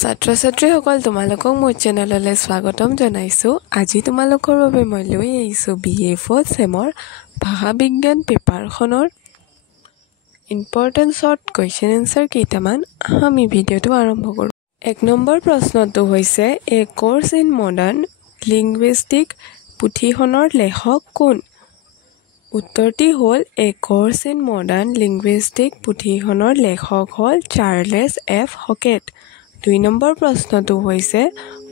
ছাত্ৰ-ছাত্ৰীসকল তোমালোকক মোৰ চেনেললৈ স্বাগতম জনাইছোঁ। আজি তোমালোকৰ বাবে মই লৈ আহিছোঁ BA 4th চেমৰ ভাষা বিজ্ঞান পেপাৰখনৰ ইম্পৰ্টেণ্ট শ্বৰ্ট কুৱেশ্যন এনচাৰ কেইটামান। আমি ভিডিঅ'টো আৰম্ভ কৰোঁ। 1 নম্বৰ প্ৰশ্নটো হৈছে এ কোৰ্ছ ইন মডাৰ্ণ লিংগুইষ্টিক পুথিখনৰ লেখক কোন? উত্তৰটি হ'ল এ কোৰ্ছ ইন মডাৰ্ণ লিংগুইষ্টিক পুথিখনৰ লেখক হ'ল চাৰ্লেছ এফ হকেট। 2 নম্বৰ প্ৰশ্নটো হৈছে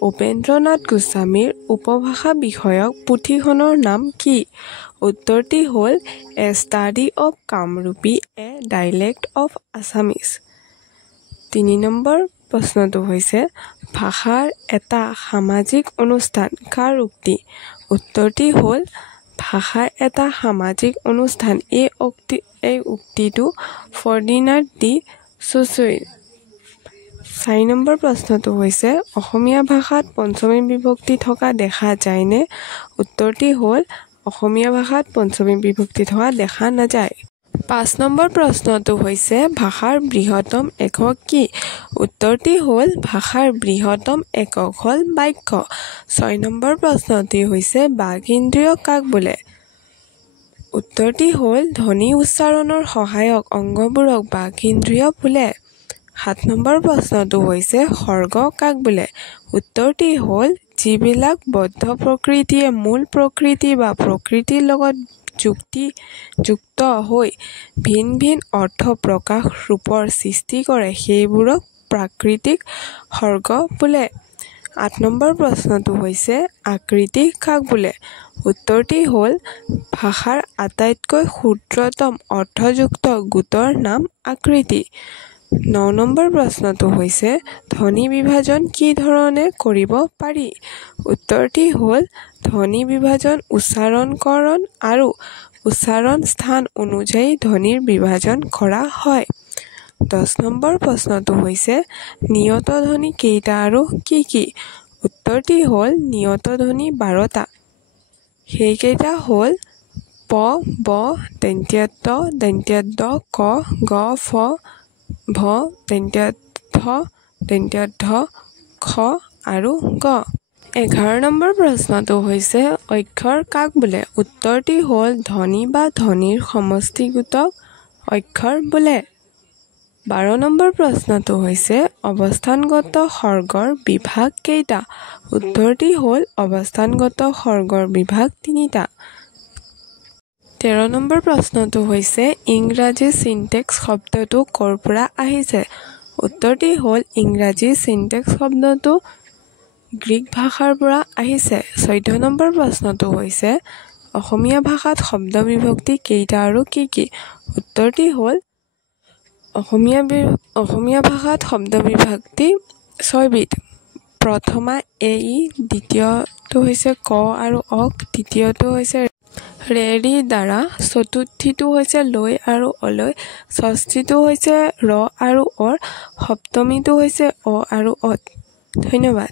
উপেন্দ্ৰনাথ গোস্বামীৰ উপভাষা বিষয়ক পুথিখনৰ নাম কি? উত্তৰটি হ'ল a study of Kamrupi a dialect of Assamese. 3 number প্ৰশ্নটো হৈছে ভাষাৰ এটা সামাজিক অনুষ্ঠান কাৰ উক্তি? উত্তৰটি হ'ল ভাষাৰ এটা সামাজিক অনুষ্ঠান। এই উক্তিটো ফাৰ্ডিনাণ্ড ডি চুচুইৰ। 4 নম্বৰ প্ৰশ্নটো হৈছে অসমীয়া ভাষাত পঞ্চমী বিভক্তি থকা দেখা যায়নে? উত্তৰটি হ'ল অসমীয়া ভাষাত পঞ্চমী বিভক্তি থকা দেখা নাযায়। 5 নম্বৰ প্ৰশ্নটো হৈছে ভাষাৰ বৃহত্তম একক কি? উত্তৰটি হ'ল ভাষাৰ বৃহত্তম একক হ'ল বাক্য। 6 নম্বৰ প্ৰশ্নটি হৈছে বাক ইন্দ্ৰিয় কাক বোলে? উত্তৰটি হ'ল ধ্বনি উচ্চাৰণৰ সহায়ক অংগবোৰক বাক ইন্দ্ৰিয় বোলে। 7 নম্বৰ প্ৰশ্নটো হৈছে সৰ্গ কাক বোলে? উত্তৰটি হ'ল যিবিলাক বদ্ধ প্ৰকৃতিয়ে মূল প্ৰকৃতি বা প্ৰকৃতিৰ লগত যুক্ত হৈ ভিন ভিন অৰ্থ প্ৰকাশ ৰূপৰ সৃষ্টি কৰে সেইবোৰক প্ৰাকৃতিক সৰ্গ বোলে। 8 নম্বৰ প্ৰশ্নটো হৈছে আকৃতি কাক বোলে? উত্তৰটি হ'ল ভাষাৰ আটাইতকৈ ক্ষুদ্ৰতম অৰ্থযুক্ত গোটৰ নাম আকৃতি। 9 নম্বৰ প্ৰশ্নটো হৈছে ধ্বনি বিভাজন কি ধৰণে কৰিব পাৰি? উত্তৰটি হ'ল ধ্বনি বিভাজন উচ্চাৰণকৰণ আৰু উচ্চাৰণ স্থান অনুযায়ী ধ্বনিৰ বিভাজন কৰা হয়। 10 নম্বৰ প্ৰশ্নটো হৈছে নিয়ত ধ্বনি কেইটা আৰু কি কি? উত্তৰটি হ'ল নিয়ত ধ্বনি 12টা। সেইকেইটা হ'ল প, ব, দন্ত্য ত, দন্ত্য দ, ক, গ, ফ, ভ, দন্ত্য থ, দন্ত্য ধ, খ আৰু গ। 11 নম্বৰ প্ৰশ্নটো হৈছে অক্ষৰ কাক বোলে? উত্তৰটি হ'ল ধ্বনি বা ধ্বনিৰ সমষ্টিগোটক অক্ষৰ বোলে। 12 নম্বৰ প্ৰশ্নটো হৈছে অৱস্থানগত সৰ্গৰ বিভাগ কেইটা? উত্তৰটি হ'ল অৱস্থানগত সৰ্গৰ বিভাগ 3টা। 13 নম্বৰ প্ৰশ্নটো হৈছে ইংৰাজী চিনটেক্স শব্দটো ক'ৰ পৰা আহিছে? উত্তৰটি হ'ল ইংৰাজী চিনটেক্স শব্দটো গ্ৰীক ভাষাৰ পৰা আহিছে। 14 নম্বৰ প্ৰশ্নটো হৈছে অসমীয়া ভাষাত শব্দ বিভক্তি কেইটা আৰু কি কি? উত্তৰটি হ'ল অসমীয়া ভাষাত শব্দ বিভক্তি 6 বিধ। প্ৰথমা এ ই, দ্বিতীয়টো হৈছে ক আৰু অক, তৃতীয়টো হৈছে ৰে ৰি দ্বাৰা, চতুৰ্থীটো হৈছে লৈ আৰু অলৈ, ষষ্ঠীটো হৈছে ৰ আৰু অৰ, সপ্তমীটো হৈছে অ আৰু অত। ধন্যবাদ।